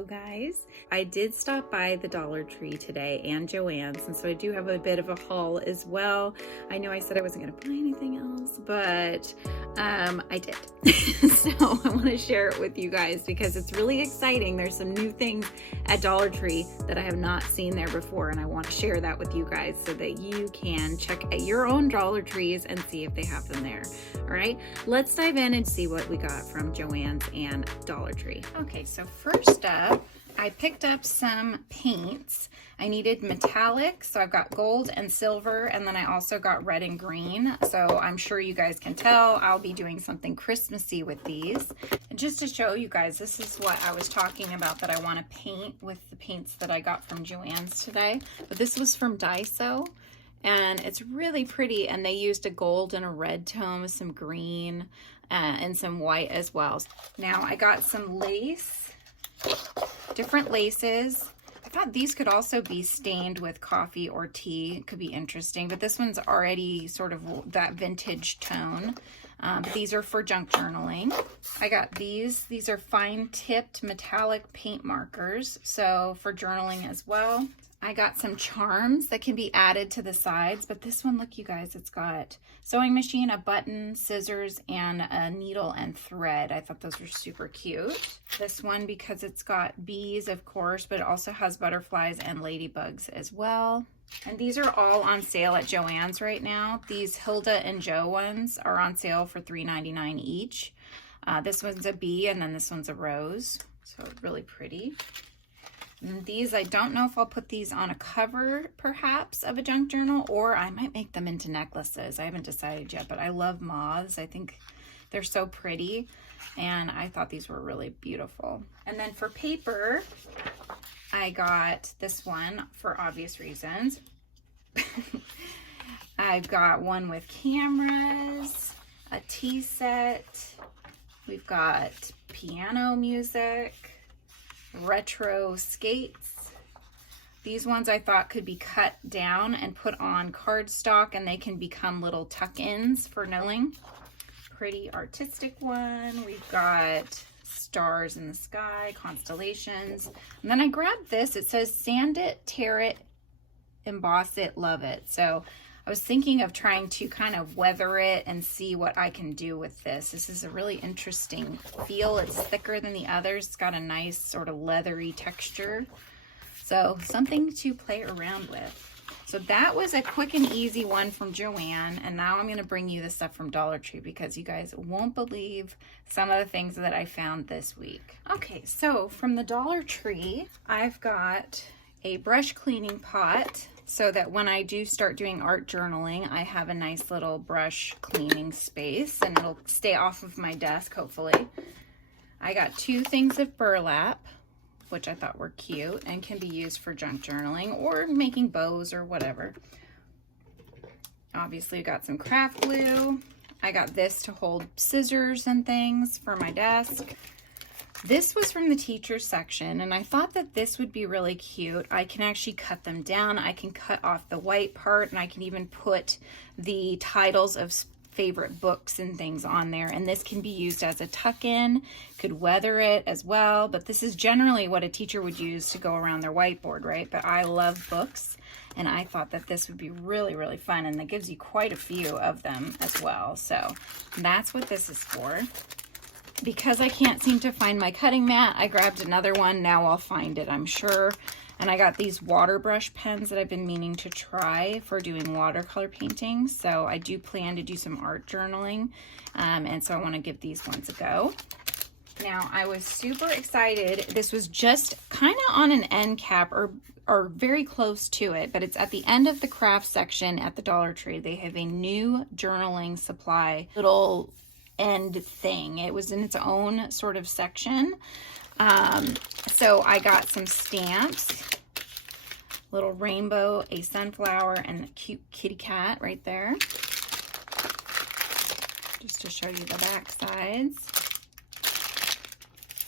Hello guys. I did stop by the Dollar Tree today and Joann's, and so I do have a bit of a haul as well. I know I said I wasn't going to buy anything else, but I did. So I want to share it with you guys because it's really exciting. There's some new things at Dollar Tree that I have not seen there before, and I want to share that with you guys so that you can check at your own Dollar Trees and see if they have them there. All right, let's dive in and see what we got from Joann's and Dollar Tree. Okay, so first up, I picked up some paints. I needed metallic, so I've got gold and silver, and then I also got red and green. So I'm sure you guys can tell I'll be doing something Christmassy with these. And just to show you guys, this is what I was talking about that I want to paint with the paints that I got from Joann's today. But this was from Daiso, and it's really pretty, and they used a gold and a red tone with some green and some white as well. Now I got some lace, different laces. I thought these could also be stained with coffee or tea. It could be interesting, but this one's already sort of that vintage tone. But these are for junk journaling. I got these. These are fine tipped metallic paint markers, so for journaling as well. I got some charms that can be added to the sides, but this one, look you guys, it's got sewing machine, a button, scissors, and a needle and thread. I thought those were super cute. This one, because it's got bees, of course, but it also has butterflies and ladybugs as well. And these are all on sale at Joann's right now. These Hilda and Joe ones are on sale for $3.99 each. This one's a bee, and then this one's a rose, so really pretty. And these, I don't know if I'll put these on a cover, perhaps, of a junk journal, or I might make them into necklaces. I haven't decided yet, but I love moths. I think they're so pretty, and I thought these were really beautiful. And then for paper, I got this one for obvious reasons. I've got one with cameras, a tea set. We've got piano music, retro skates. These ones I thought could be cut down and put on cardstock, and they can become little tuck-ins for knowing. Pretty artistic one. We've got stars in the sky, constellations. And then I grabbed this. It says sand it, tear it, emboss it, love it. So I was thinking of trying to kind of weather it and see what I can do with this. This is a really interesting feel. It's thicker than the others. It's got a nice sort of leathery texture. So something to play around with. So that was a quick and easy one from Joann. And now I'm going to bring you the stuff from Dollar Tree because you guys won't believe some of the things that I found this week. Okay, so from the Dollar Tree, I've got a brush cleaning pot, so that when I do start doing art journaling, I have a nice little brush cleaning space, and it'll stay off of my desk, hopefully. I got 2 things of burlap, which I thought were cute and can be used for junk journaling or making bows or whatever. Obviously, got some craft glue. I got this to hold scissors and things for my desk. This was from the teacher's section, and I thought that this would be really cute. I can actually cut them down. I can cut off the white part, and I can even put the titles of favorite books and things on there. And this can be used as a tuck-in, could weather it as well. But this is generally what a teacher would use to go around their whiteboard, right? But I love books, and I thought that this would be really, really fun, and that gives you quite a few of them as well. So that's what this is for. Because I can't seem to find my cutting mat, I grabbed another one. Now I'll find it, I'm sure. And I got these water brush pens that I've been meaning to try for doing watercolor painting. So I do plan to do some art journaling. And so I want to give these ones a go. Now, I was super excited. This was just kind of on an end cap or very close to it, but it's at the end of the craft section at the Dollar Tree. They have a new journaling supply little end thing. It was in its own sort of section. So I got some stamps, little rainbow, a sunflower, and a cute kitty cat right there. Just to show you the back sides.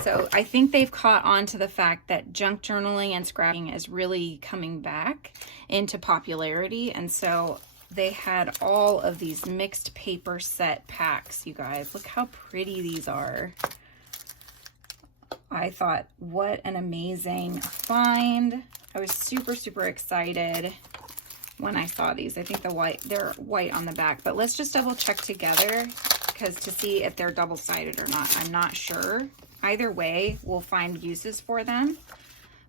So I think they've caught on to the fact that junk journaling and scrapping is really coming back into popularity. And so they had all of these mixed paper set packs, you guys. Look how pretty these are. I thought, what an amazing find. I was super, super excited when I saw these. I think they're white on the back, but let's just double check together because to see if they're double-sided or not. I'm not sure. Either way, we'll find uses for them.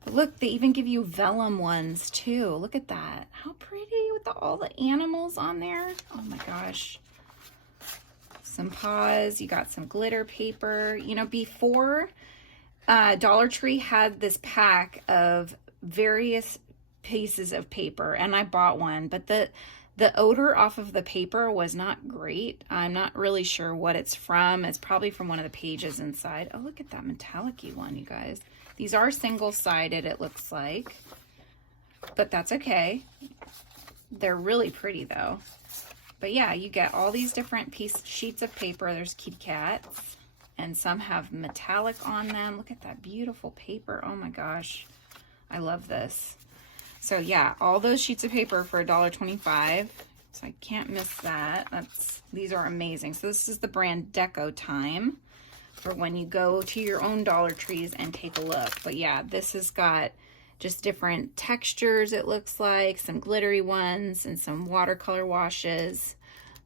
But look, they even give you vellum ones too. Look at that. How pretty with all the animals on there. Oh my gosh. Some paws. You got some glitter paper. You know, before Dollar Tree had this pack of various pieces of paper, and I bought one, but the odor off of the paper was not great. I'm not really sure what it's from. It's probably from one of the pages inside. Oh, look at that metallic-y one, you guys. These are single-sided, it looks like, but that's okay. They're really pretty though. But yeah, you get all these different sheets of paper. There's kitty cats, and some have metallic on them. Look at that beautiful paper. Oh my gosh, I love this. So yeah, all those sheets of paper for $1.25. So I can't miss that. These are amazing. So this is the brand Deco Time for when you go to your own Dollar Trees and take a look. But yeah, this has got just different textures, it looks like, some glittery ones and some watercolor washes.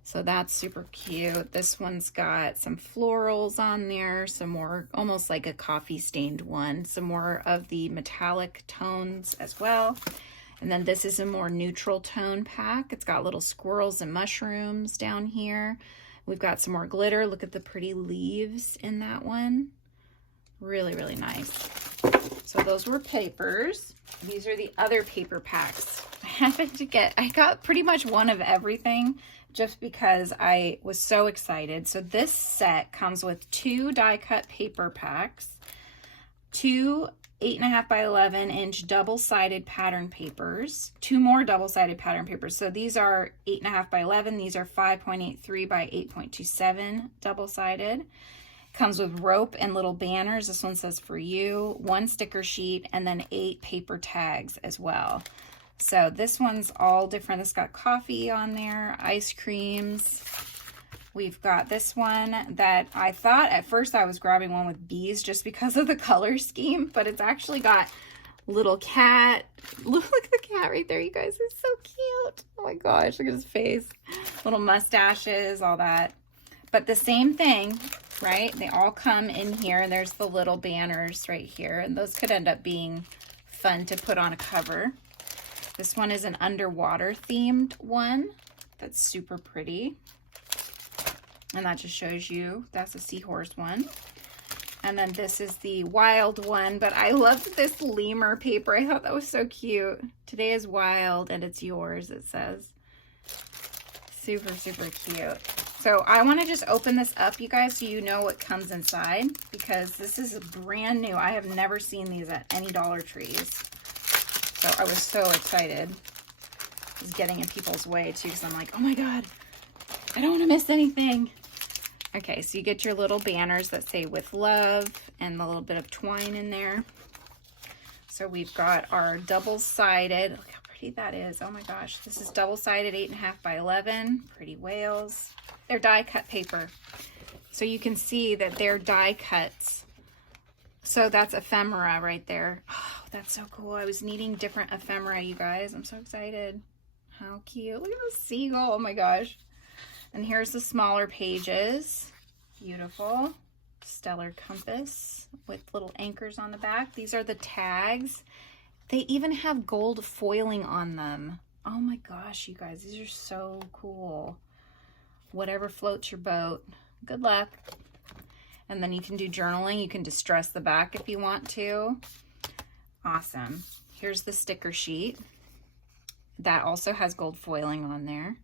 So that's super cute. This one's got some florals on there, some more, almost like a coffee stained one, some more of the metallic tones as well. And then this is a more neutral tone pack. It's got little squirrels and mushrooms down here. We've got some more glitter. Look at the pretty leaves in that one. Really, really nice. So those were papers. These are the other paper packs. I got pretty much one of everything just because I was so excited. So this set comes with 2 die-cut paper packs, 2 8.5 by 11 inch double-sided pattern papers, 2 more double-sided pattern papers. So these are 8.5 by 11. These are 5.83 by 8.27 double-sided. Comes with rope and little banners. This one says for you, 1 sticker sheet, and then 8 paper tags as well. So this one's all different. It's got coffee on there, ice creams. We've got this one that I thought at first I was grabbing one with bees just because of the color scheme, but it's actually got little cat. Look at the cat right there, you guys. It's so cute. Oh my gosh, look at his face. Little mustaches, all that. But the same thing, right? They all come in here. There's the little banners right here, and those could end up being fun to put on a cover. This one is an underwater themed one. That's super pretty. And that just shows you, that's a seahorse one. And then this is the wild one, but I loved this lemur paper. I thought that was so cute. Today is wild and it's yours, it says. Super, super cute. So I want to just open this up, you guys, so you know what comes inside, because this is brand new. I have never seen these at any Dollar Trees. So I was so excited. I was getting in people's way too, because I'm like, oh my God, I don't want to miss anything. Okay, so you get your little banners that say with love and a little bit of twine in there. So we've got our double-sided, look how pretty that is. Oh my gosh, this is double-sided 8.5 by 11, pretty whales. They're die cut paper. So you can see that they're die cuts. So that's ephemera right there. Oh, that's so cool. I was needing different ephemera, you guys. I'm so excited. How cute. Look at the seagull. Oh my gosh. And here's the smaller pages. Beautiful. Stellar compass with little anchors on the back. These are the tags. They even have gold foiling on them. Oh my gosh, you guys, these are so cool. Whatever floats your boat. Good luck. And then you can do journaling. You can distress the back if you want to. Awesome. Here's the sticker sheet. That also has gold foiling on there.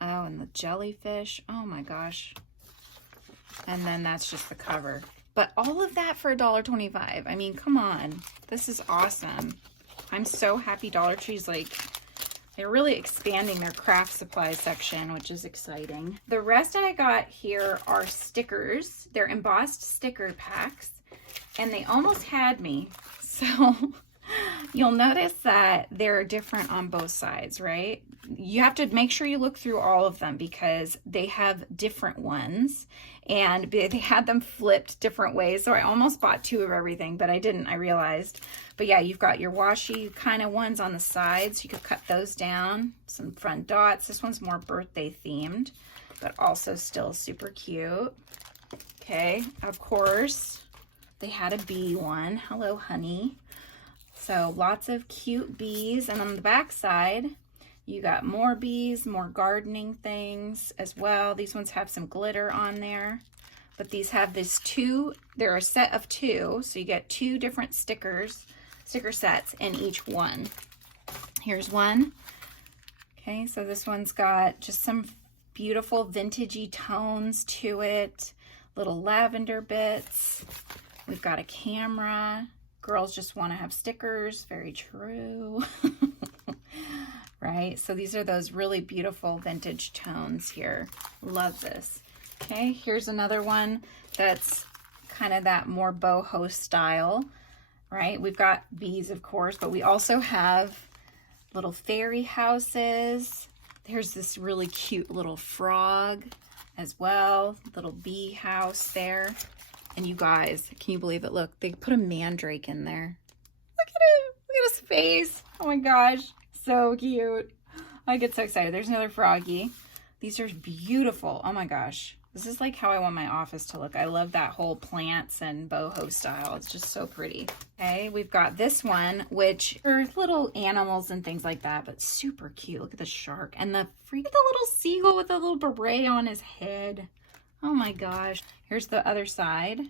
Oh, and the jellyfish. Oh my gosh. And then that's just the cover. But all of that for $1.25. I mean, come on. This is awesome. I'm so happy Dollar Tree's like, they're really expanding their craft supply section, which is exciting. The rest I got here are stickers. They're embossed sticker packs, and they almost had me. So You'll notice that they're different on both sides, right? You have to make sure you look through all of them because they have different ones and they had them flipped different ways. So I almost bought 2 of everything, but I didn't, I realized. But yeah, you've got your washi kind of ones on the sides. You could cut those down. Some front dots. This one's more birthday themed, but also still super cute. Okay, of course, they had a bee one. Hello, honey. So lots of cute bees. And on the back side, you got more bees, more gardening things as well. These ones have some glitter on there. But these have this 2, they're a set of 2. So you get 2 different sticker sets in each one. Here's one. Okay, so this one's got just some beautiful vintagey tones to it. Little lavender bits. We've got a camera. Girls just want to have stickers. Very true. Right? So these are those really beautiful vintage tones here. Love this. Okay, here's another one that's kind of that more boho style, right? We've got bees, of course, but we also have little fairy houses. There's this really cute little frog as well. Little bee house there. And you guys, can you believe it? Look, they put a mandrake in there. Look at him. Look at his face. Oh my gosh. So cute. I get so excited. There's another froggy. These are beautiful. Oh my gosh. This is like how I want my office to look. I love that whole plants and boho style. It's just so pretty. Okay, we've got this one, which are little animals and things like that, but super cute. Look at the shark and the little seagull with a little beret on his head. Oh my gosh. Here's the other side.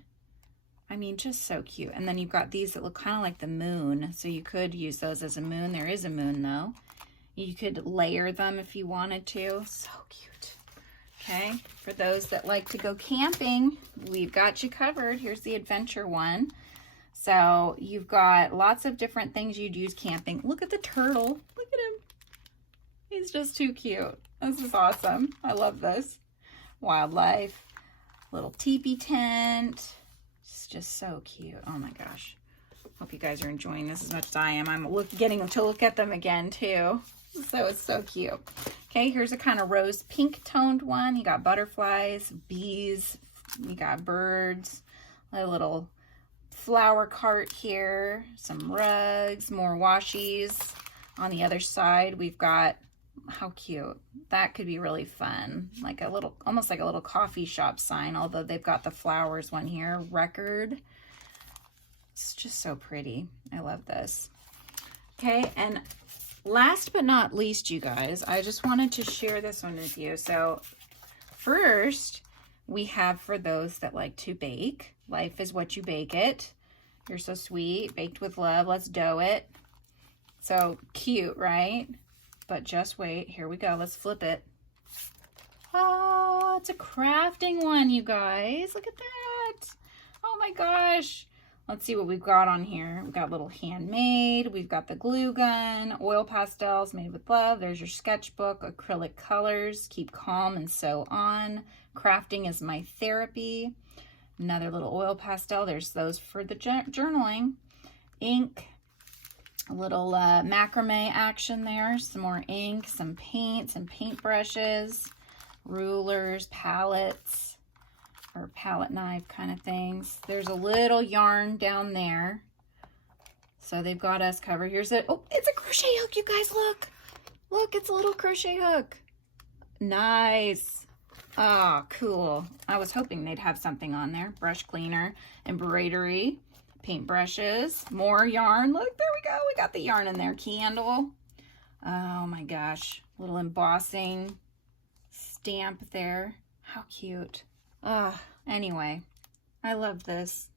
I mean, just so cute. And then you've got these that look kind of like the moon. So you could use those as a moon. There is a moon though. You could layer them if you wanted to. So cute. Okay, for those that like to go camping, we've got you covered. Here's the adventure one. So you've got lots of different things you'd use camping. Look at the turtle. Look at him. He's just too cute. This is awesome. I love this. Wildlife. Little teepee tent. It's just so cute. Oh my gosh. Hope you guys are enjoying this as much as I am. I'm getting to look at them again too. So it's so cute. Okay, here's a kind of rose pink toned one. You got butterflies, bees, you got birds, a little flower cart here, some rugs, more washies. On the other side, we've got, how cute. That could be really fun. Like a little, almost like a little coffee shop sign, although they've got the flowers one here, record. It's just so pretty. I love this. Okay, and last but not least, you guys, I just wanted to share this one with you. So first, we have for those that like to bake. Life is what you bake it. You're so sweet. Baked with love. Let's dough it. So cute, right? But just wait. Here we go. Let's flip it. Oh, it's a crafting one, you guys. Look at that. Oh my gosh. Let's see what we've got on here. We've got little handmade. We've got the glue gun, oil pastels made with love. There's your sketchbook, acrylic colors, keep calm and so on. Crafting is my therapy. Another little oil pastel. There's those for the journaling. Ink, a little macrame action there. Some more ink, some paint, some paint brushes, rulers, palettes, or palette knife kind of things. There's a little yarn down there. So they've got us covered. Here's a, oh, it's a crochet hook, you guys, look. Look, it's a little crochet hook. Nice. Oh, cool. I was hoping they'd have something on there. Brush cleaner, embroidery, paint brushes, more yarn. Look, there we go. We got the yarn in there. Candle. Oh my gosh. Little embossing stamp there. How cute. Anyway, I love this.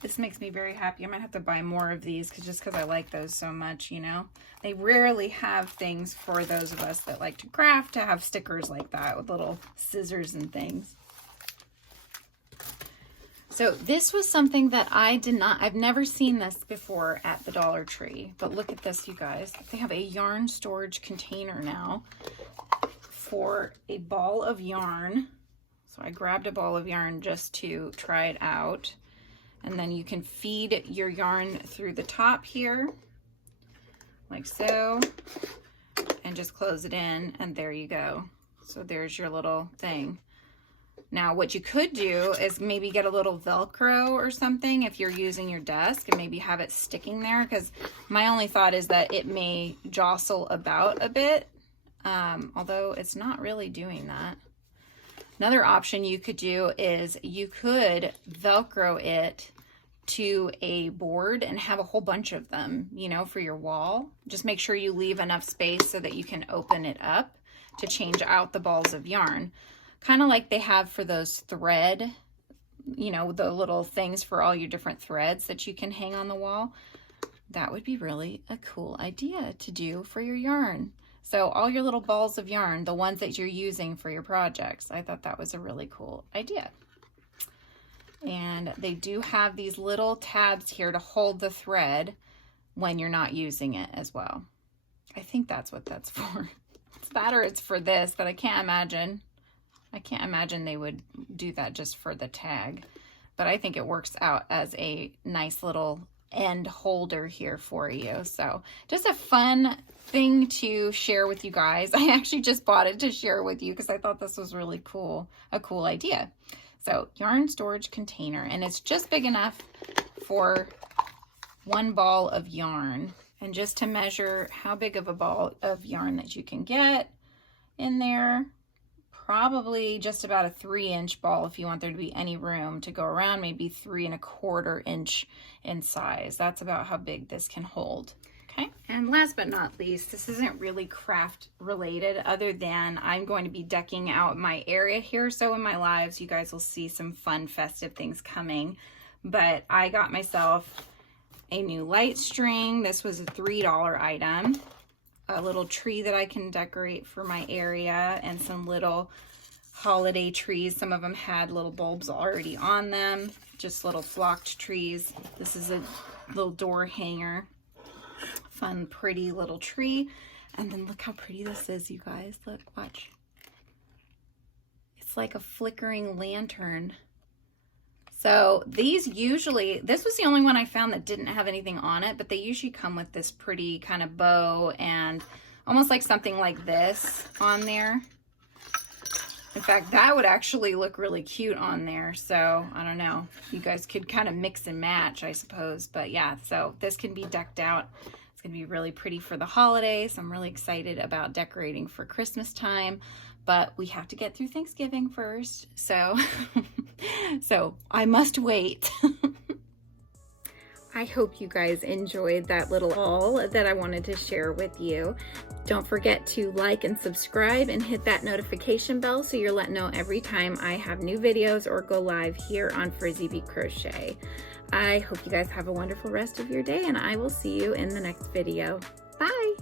This makes me very happy. I might have to buy more of these just because I like those so much, you know. They rarely have things for those of us that like to craft to have stickers like that with little scissors and things. So this was something that I've never seen this before at the Dollar Tree. But look at this, you guys. They have a yarn storage container now for a ball of yarn. So I grabbed a ball of yarn just to try it out. And then you can feed your yarn through the top here. like so, and just close it in, and there you go. So there's your little thing. Now what you could do is maybe get a little Velcro or something if you're using your desk, and maybe have it sticking there, because my only thought is that it may jostle about a bit, although it's not really doing that. Another option you could do is you could Velcro it to a board and have a whole bunch of them, you know, for your wall. Just make sure you leave enough space so that you can open it up to change out the balls of yarn. Kind of like they have for those thread, you know, the little things for all your different threads that you can hang on the wall. That would be really a cool idea to do for your yarn. So all your little balls of yarn, the ones that you're using for your projects, I thought that was a really cool idea. And they do have these little tabs here to hold the thread when you're not using it as well. I think that's what that's for. It's that, or it's for this, but I can't imagine they would do that just for the tag. But I think it works out as a nice little end holder here for you. So just a fun thing to share with you guys. I actually just bought it to share with you because I thought this was really cool, a cool idea. So yarn storage container, and it's just big enough for one ball of yarn. And just to measure how big of a ball of yarn that you can get in there, probably just about a 3-inch ball if you want there to be any room to go around, maybe 3¼ inch in size. That's about how big this can hold. Okay, and last but not least, this isn't really craft related other than I'm going to be decking out my area here. So in my lives, you guys will see some fun festive things coming. But I got myself a new light string. This was a $3 item. A little tree that I can decorate for my area, and some little holiday trees. Some of them had little bulbs already on them, just little flocked trees. This is a little door hanger. Fun, pretty little tree. And then look how pretty this is, you guys. Look, watch. It's like a flickering lantern. So these usually, this was the only one I found that didn't have anything on it, but they usually come with this pretty kind of bow and almost like something like this on there. In fact, that would actually look really cute on there. So I don't know, you guys could kind of mix and match, I suppose. But yeah, so this can be decked out. It's gonna be really pretty for the holidays. I'm really excited about decorating for Christmas time, but we have to get through Thanksgiving first. So, so I must wait. I hope you guys enjoyed that little haul that I wanted to share with you. Don't forget to like and subscribe and hit that notification bell so you're let know every time I have new videos or go live here on Frizzy Bee Crochet. I hope you guys have a wonderful rest of your day, and I will see you in the next video. Bye!